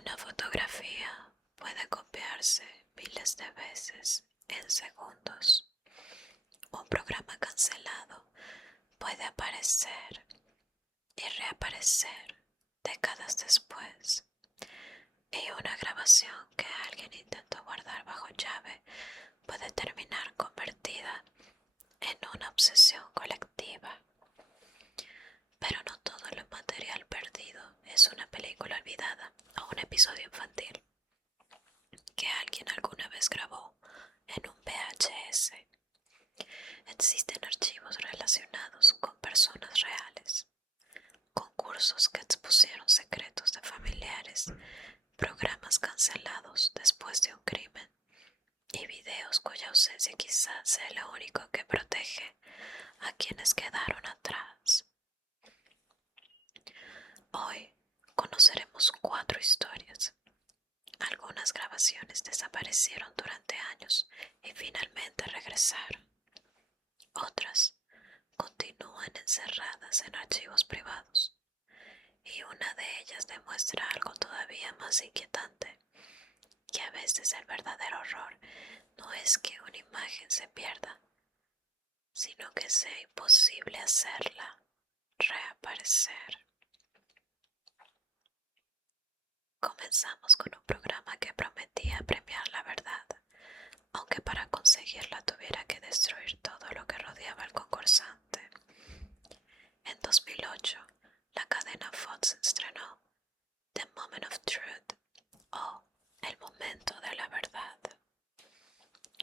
Una fotografía puede copiarse miles de veces en segundos. Un programa cancelado puede aparecer y reaparecer décadas después. Y una grabación que alguien intentó guardar bajo llave puede terminar convertida en una obsesión colectiva. Pero no todo lo material perdido es una película olvidada o un episodio infantil que alguien alguna vez grabó en un VHS. Existen archivos relacionados con personas reales, concursos que expusieron secretos de familiares, programas cancelados después de un crimen y videos cuya ausencia quizás sea lo único que protege a quienes quedaron atrás. Hoy conoceremos 4 historias. Algunas grabaciones desaparecieron durante años y finalmente regresaron. Otras continúan encerradas en archivos privados. Y una de ellas demuestra algo todavía más inquietante, que a veces el verdadero horror no es que una imagen se pierda, sino que sea imposible hacerla reaparecer. Comenzamos con un programa que prometía premiar la verdad, aunque para conseguirla tuviera que destruir todo lo que rodeaba al concursante. En 2008, la cadena Fox estrenó The Moment of Truth, o El Momento de la Verdad,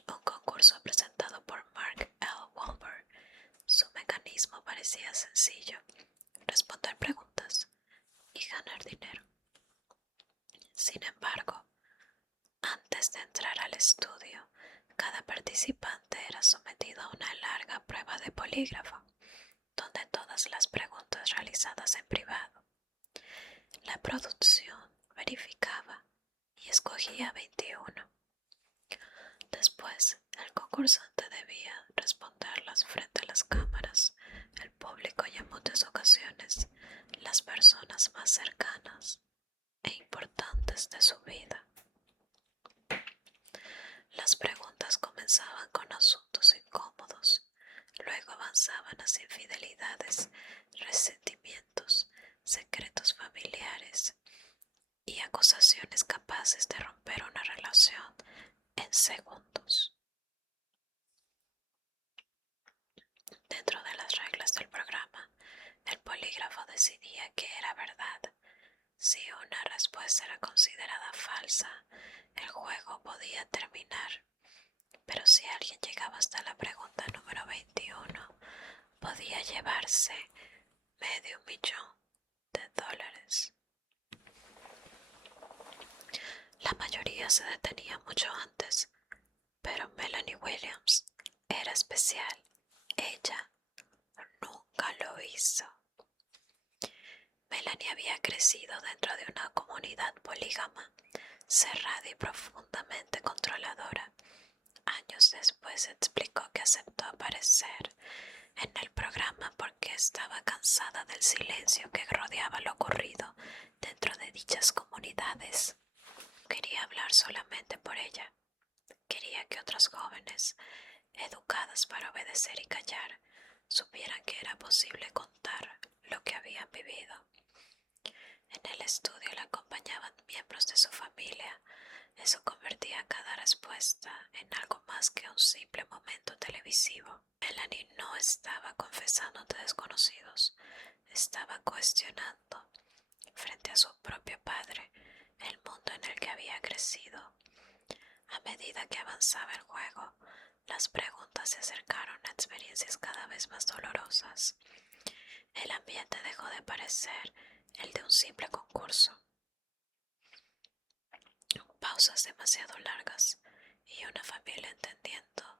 un concurso presentado por Mark L. Wahlberg. Su mecanismo parecía sencillo: responder preguntas y ganar dinero. Sin embargo, antes de entrar al estudio, cada participante era sometido a una larga prueba de polígrafo, donde todas las preguntas realizadas en privado. La producción verificaba y escogía 21. Después, el concursante debía responderlas frente a las cámaras, el público y en muchas ocasiones las personas más cercanas e importantes de su vida. Las preguntas comenzaban con asuntos incómodos, luego avanzaban hacia infidelidades, resentimientos, secretos familiares y acusaciones capaces de romper una relación en segundos. Dentro de las reglas del programa, el polígrafo decidía qué era verdad. Si una respuesta era considerada falsa, el juego podía terminar. Pero si alguien llegaba hasta la pregunta número 21, podía llevarse $500,000. La mayoría se detenía mucho antes, pero Melanie Williams era especial. Ella nunca lo hizo. Melanie había crecido dentro de una comunidad polígama, cerrada y profundamente controladora. Años después explicó que aceptó aparecer en el programa porque estaba cansada del silencio que rodeaba lo ocurrido dentro de dichas comunidades. Quería hablar solamente por ella. Quería que otras jóvenes, educadas para obedecer y callar, supieran que era posible contar lo que habían vivido. En el estudio la acompañaban miembros de su familia. Eso convertía cada respuesta en algo más que un simple momento televisivo. Melanie no estaba confesando ante desconocidos, estaba cuestionando, frente a su propio padre, el mundo en el que había crecido. A medida que avanzaba el juego, las preguntas se acercaron a experiencias cada vez más dolorosas. El ambiente dejó de parecer el de un simple concurso. Pausas demasiado largas y una familia entendiendo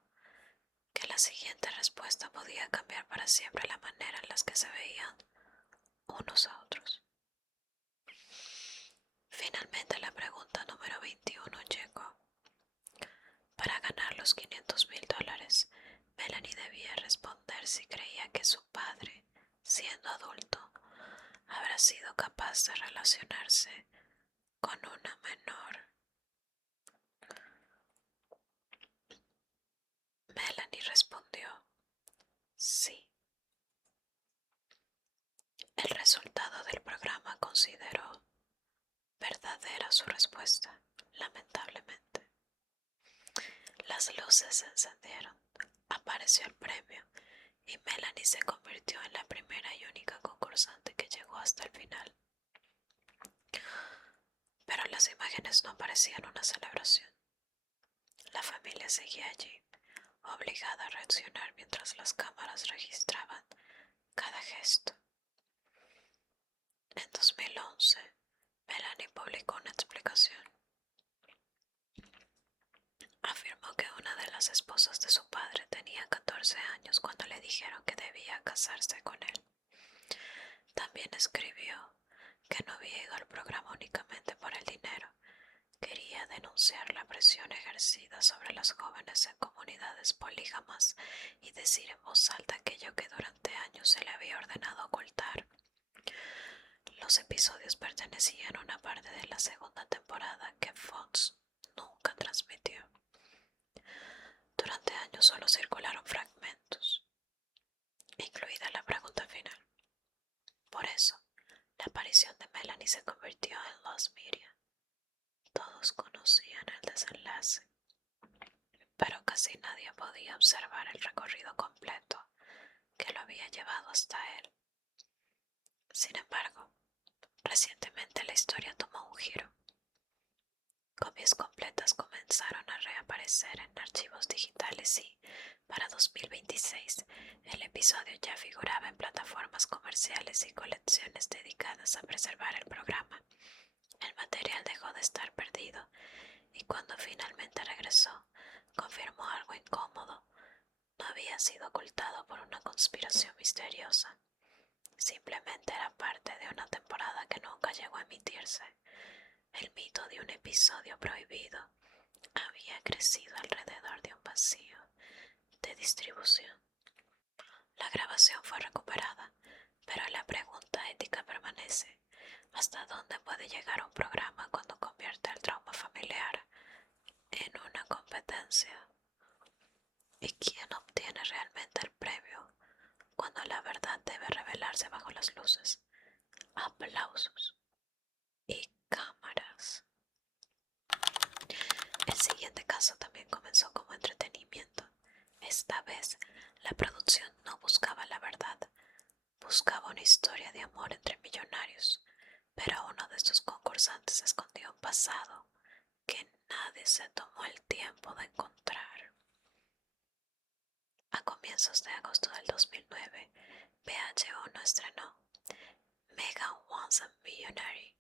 que la siguiente respuesta podía cambiar para siempre la manera en la que se veían unos a otros. Finalmente la pregunta número 21 llegó. Para ganar los $500,000, Melanie debía responder si creía que su padre, siendo adulto, habrá sido capaz de relacionarse con una verdadera su respuesta, lamentablemente. Las luces se encendieron, apareció el premio y Melanie se convirtió en la primera y única concursante que llegó hasta el final. Pero las imágenes no parecían una celebración. La familia seguía allí, obligada a reaccionar mientras las cámaras registraban cada gesto. En 2011, Melanie publicó una explicación. Afirmó que una de las esposas de su padre tenía 14 años cuando le dijeron que debía casarse con él. También escribió que no había ido al programa únicamente por el dinero. Quería denunciar la presión ejercida sobre las jóvenes en comunidades polígamas y decir en voz alta aquello que durante años se le había ordenado ocultar. Los episodios pertenecían a una parte de la segunda temporada que Fox nunca transmitió. Durante años solo circularon fragmentos, incluida la pregunta final. Por eso, la aparición de Melanie se convirtió en Lost Media. Todos conocían el desenlace, pero casi nadie podía observar el recorrido completo que lo había llevado hasta él. Sin embargo, recientemente la historia tomó un giro. Copias completas comenzaron a reaparecer en archivos digitales y, para 2026, el episodio ya figuraba en plataformas comerciales y colecciones dedicadas a preservar el programa. El material dejó de estar perdido y cuando finalmente regresó, confirmó algo incómodo. No había sido ocultado por una conspiración misteriosa. Simplemente era parte de una temporada que nunca llegó a emitirse. El mito de un episodio prohibido había crecido alrededor de un vacío de distribución. La grabación fue recuperada, pero la pregunta ética permanece. ¿Hasta dónde puede llegar un programa cuando convierte el trauma familiar en una competencia? ¿Y quién obtiene realmente el premio cuando la verdad debe revelarse bajo las luces? Aplausos y cámaras. El siguiente caso también comenzó como entretenimiento. Esta vez, la producción no buscaba la verdad, buscaba una historia de amor entre millonarios, pero uno de sus concursantes escondió un pasado que nadie se tomó el tiempo de encontrar. A comienzos de agosto del 2009, VH1 estrenó Megan Wants a Millionaire,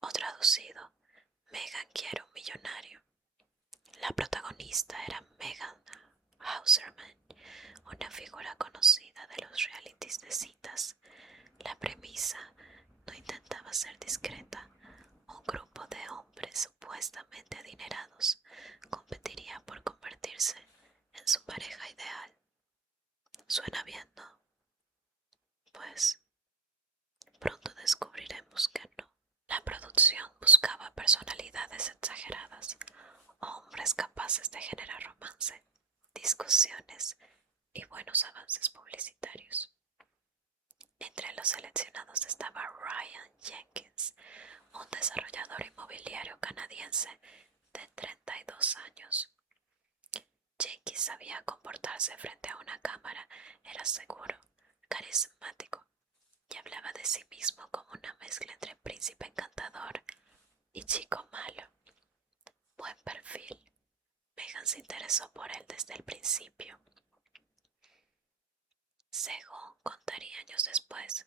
o traducido, Megan quiere un millonario. La protagonista era Megan Hauserman, una figura conocida de los realities de citas. La premisa no intentaba ser discreta. Un grupo de hombres supuestamente adinerados competiría por convertirse en su pareja ideal. ¿Suena bien, no? Pues pronto descubriremos que no. La producción buscaba personalidades exageradas, hombres capaces de generar romance, discusiones y buenos avances publicitarios. Entre los seleccionados estaba Ryan Jenkins, un desarrollador inmobiliario canadiense de 32 años. Jenkins sabía comportarse frente a una cámara, era seguro, carismático y hablaba de sí mismo como una mezcla entre príncipe encantador y chico malo. Buen perfil. Megan se interesó por él desde el principio. Según contaría años después,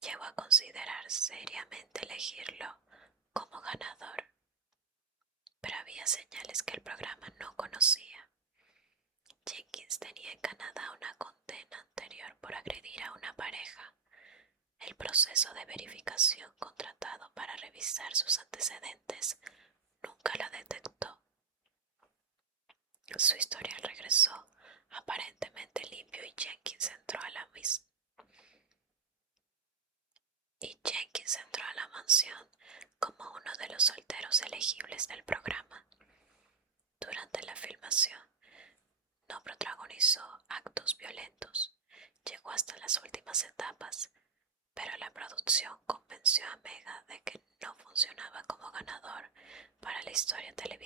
llegó a considerar seriamente elegirlo como ganador, pero había señales que el programa no conocía. Jenkins tenía en Canadá una condena anterior por agredir a una pareja. El proceso de verificación contratado para revisar sus antecedentes nunca la detectó. Su historial regresó aparentemente limpio y Jenkins entró a la mansión como uno de los solteros elegibles del programa. Durante la filmación, no protagonizó actos violentos, llegó hasta las últimas etapas, pero la producción convenció a Megan de que no funcionó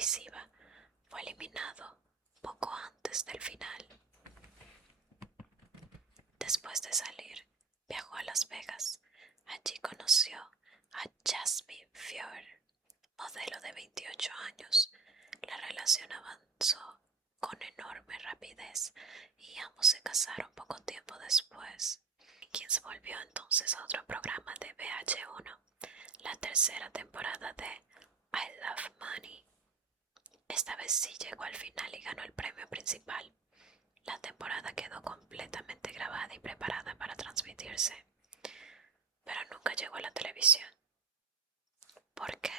televisiva, fue eliminado poco antes del final. Después de salir, viajó a Las Vegas. Allí conoció a Jasmine Fior, modelo de 28 años. La relación avanzó con enorme rapidez y ambos se casaron poco tiempo después. Jenkins volvió entonces a otro programa de VH1, la tercera temporada de I Love Money. Esta vez sí llegó al final y ganó el premio principal. La temporada quedó completamente grabada y preparada para transmitirse, pero nunca llegó a la televisión. ¿Por qué?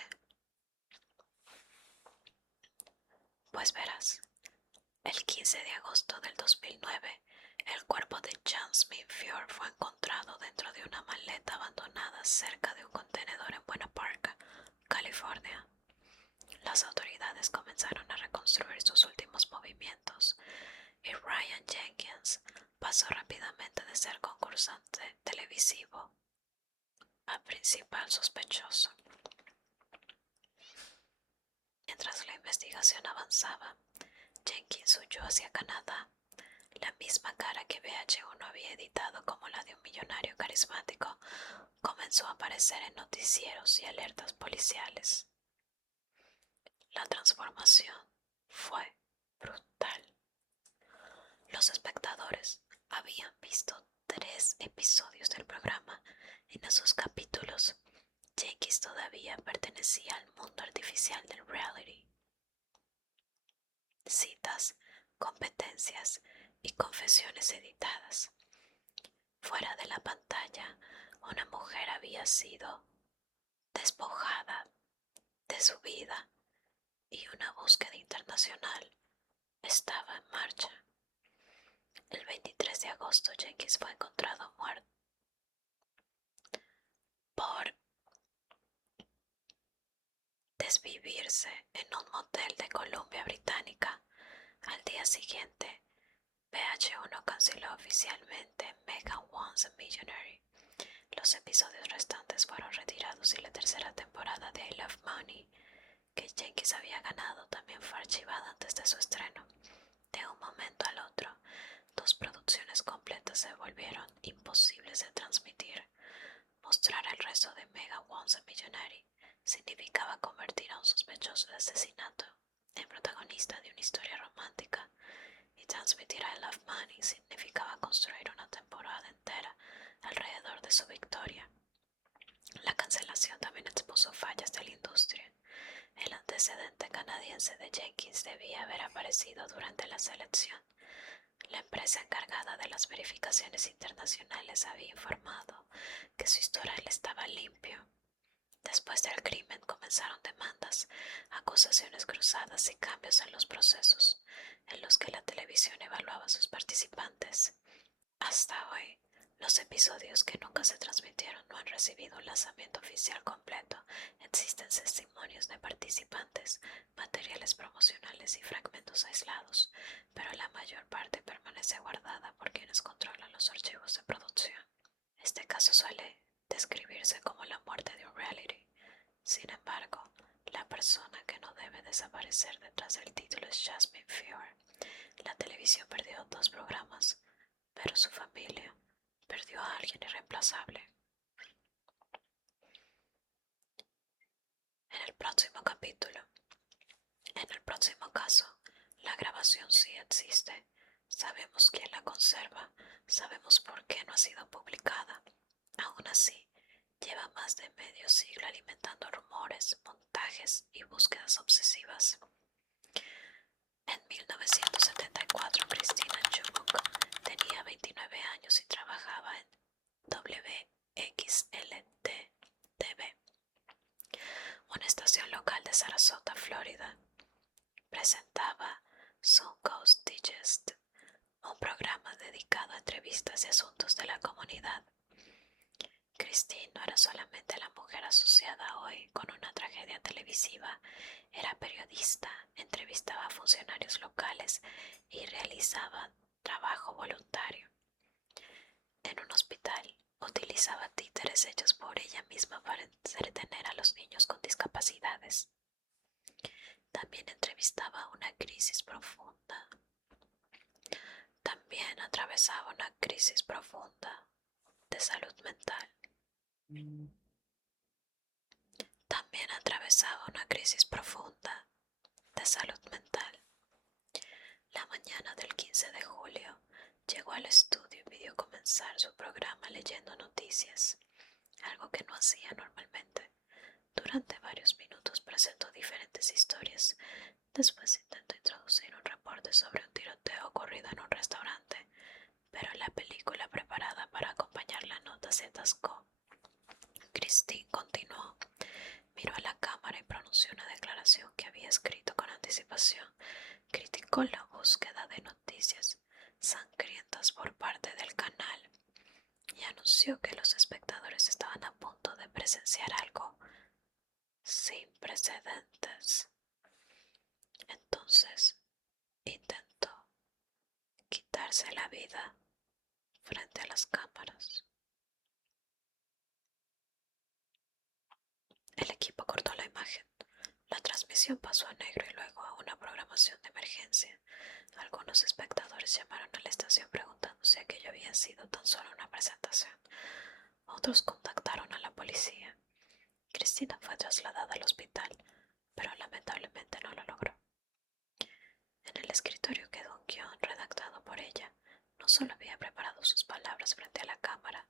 Pues verás, el 15 de agosto del 2009, el cuerpo de Jasmine Fior fue encontrado dentro de una maleta abandonada cerca de un contenedor en Buena Park, California. Las autoridades comenzaron a reconstruir sus últimos movimientos y Ryan Jenkins pasó rápidamente de ser concursante televisivo a principal sospechoso. Mientras la investigación avanzaba, Jenkins huyó hacia Canadá. La misma cara que VH1 había editado como la de un millonario carismático comenzó a aparecer en noticieros y alertas policiales. La transformación fue brutal. Los espectadores habían visto 3 episodios del programa. En esos capítulos, Jenkins todavía pertenecía al mundo artificial del reality. Citas, competencias y confesiones editadas. Fuera de la pantalla, una mujer había sido despojada de su vida y una búsqueda internacional estaba en marcha. El 23 de agosto, Jenkins fue encontrado muerto por desvivirse en un motel de Columbia Británica. Al día siguiente, VH1 canceló oficialmente Megan Once a Millionaire. Los episodios restantes fueron retirados y la tercera temporada de I Love Money, que Jenkins había ganado, también fue archivada antes de su estreno. De un momento al otro, 2 producciones completas se volvieron imposibles de transmitir. Mostrar el resto de Megan Once a Millionaire significaba convertir a un sospechoso de asesinato en protagonista de una historia romántica, y transmitir I Love Money significaba construir una temporada entera alrededor de su victoria. La cancelación también expuso fallas de la industria. El antecedente canadiense de Jenkins debía haber aparecido durante la selección. La empresa encargada de las verificaciones internacionales había informado que su historial estaba limpio. Después del crimen comenzaron demandas, acusaciones cruzadas y cambios en los procesos en los que la televisión evaluaba a sus participantes. Hasta hoy, los episodios que nunca se transmitieron no han recibido un lanzamiento oficial completo. Existen testimonios de participantes, materiales promocionales y fragmentos aislados, pero la mayor parte permanece guardada por quienes controlan los archivos de producción. Este caso suele describirse como la muerte de un reality. Sin embargo, la persona que no debe desaparecer detrás del título es Jasmine Fior. La televisión perdió 2 programas, pero su familia perdió a alguien irreemplazable. En el próximo capítulo, en el próximo caso, la grabación sí existe. Sabemos quién la conserva, sabemos por qué no ha sido publicada. Aún así, lleva más de medio siglo alimentando rumores, montajes y búsquedas obsesivas. En 1974, Christina Chubbuck tenía 29 años y trabajaba en WXLT-TV, una estación local de Sarasota, Florida. Presentaba Suncoast Digest, un programa dedicado a entrevistas y asuntos de la comunidad. Christine no era solamente la mujer asociada hoy con una tragedia televisiva, era periodista, entrevistaba a funcionarios locales y realizaba trabajo voluntario. En un hospital utilizaba títeres hechos por ella misma para entretener a los niños con discapacidades. También crisis profunda de salud mental. También atravesaba una crisis profunda de salud mental. La mañana del 15 de julio llegó al estudio y pidió comenzar su programa leyendo noticias, algo que no hacía normalmente. Durante varios minutos presentó diferentes historias. Después intentó introducir un reporte sobre un tiroteo ocurrido en un restaurante, pero la película preparada para acompañar la nota se atascó. Christine continuó. Miró a la cámara y pronunció una declaración que había escrito con anticipación. Criticó la búsqueda de noticias sangrientas por parte del canal y anunció que los espectadores estaban a punto de presenciar algo sin precedentes. Entonces intentó quitarse la vida frente a las cámaras. El equipo cortó la imagen. La transmisión pasó a negro y luego a una programación de emergencia. Algunos espectadores llamaron a la estación preguntando si aquello había sido tan solo una presentación. Otros contactaron a la policía. Cristina fue trasladada al hospital, pero lamentablemente no lo logró. En el escritorio quedó un guión redactado por ella. No solo había preparado sus palabras frente a la cámara,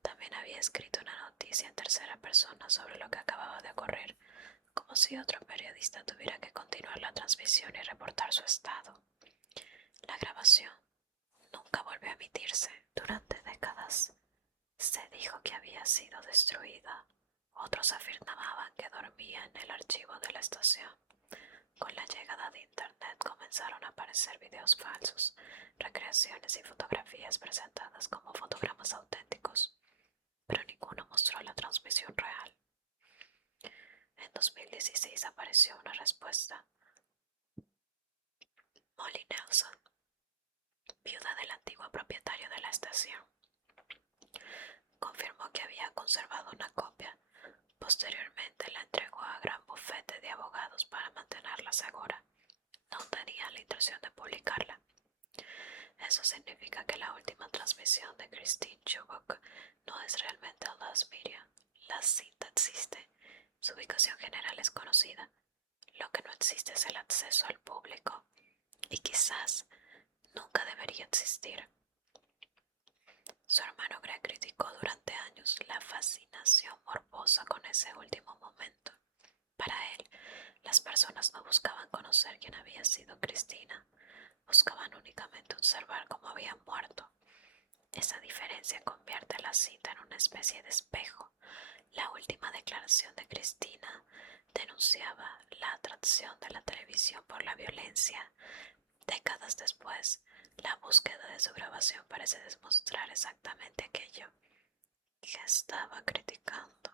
también había escrito una noticia en tercera persona sobre lo que acababa de ocurrir, como si otro periodista tuviera que continuar la transmisión y reportar su estado. La grabación nunca volvió a emitirse. Durante décadas se dijo que había sido destruida. Otros afirmaban que dormía en el archivo de la estación. Con la llegada de Internet comenzaron a aparecer videos falsos, recreaciones y fotografías presentadas como fotogramas auténticos, pero ninguno mostró la transmisión real. En 2016 apareció una respuesta. Molly Nelson, viuda del antiguo propietario de la estación, confirmó que había conservado una copia. Posteriormente la entregó a gran bufete de abogados para mantenerla segura. No tenía la intención de publicarla. Eso significa que la última transmisión de Christine Chubbuck no es realmente el Lost Media. La cinta existe. Su ubicación general es conocida. Lo que no existe es el acceso al público. Y quizás nunca debería existir. Su hermano Greg criticó durante años la fascinación morbosa con ese último momento. Para él, las personas no buscaban conocer quién había sido Cristina, buscaban únicamente observar cómo había muerto. Esa diferencia convierte la cinta en una especie de espejo. La última declaración de Cristina denunciaba la atracción de la televisión por la violencia. Décadas después, la búsqueda de su grabación parece demostrar exactamente aquello que estaba criticando.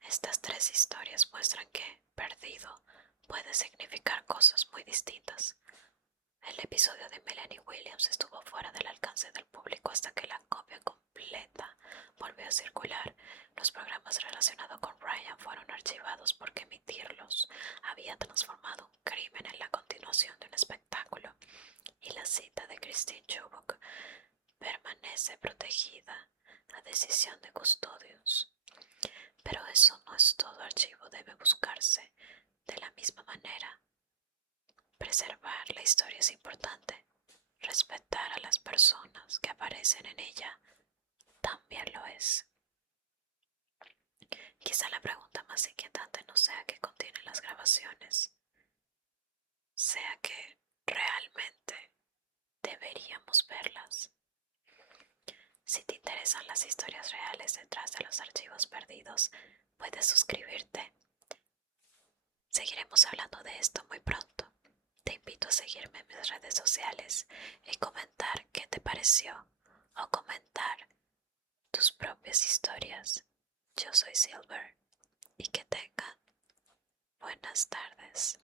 Estas tres historias muestran que perdido puede significar cosas muy distintas. El episodio de Melanie Williams estuvo fuera del alcance del público hasta que la copia completa volvió a circular. Los programas relacionados con Ryan fueron archivados porque emitirlos había transformado un crimen en la continuación de un espectáculo, y la cita de Christine Chubbuck permanece protegida a decisión de custodios. Pero eso no es todo. Archivo debe buscarse de la misma manera. Preservar la historia es importante. Respetar a las personas que aparecen en ella también lo es. Quizá la pregunta más inquietante no sea qué contienen las grabaciones, sea que realmente deberíamos verlas. Si te interesan las historias reales detrás de los archivos perdidos, puedes suscribirte. Seguiremos hablando de esto muy pronto. Te invito a seguirme en mis redes sociales y comentar qué te pareció, o comentar tus propias historias. Yo soy Silver y que tengan buenas tardes.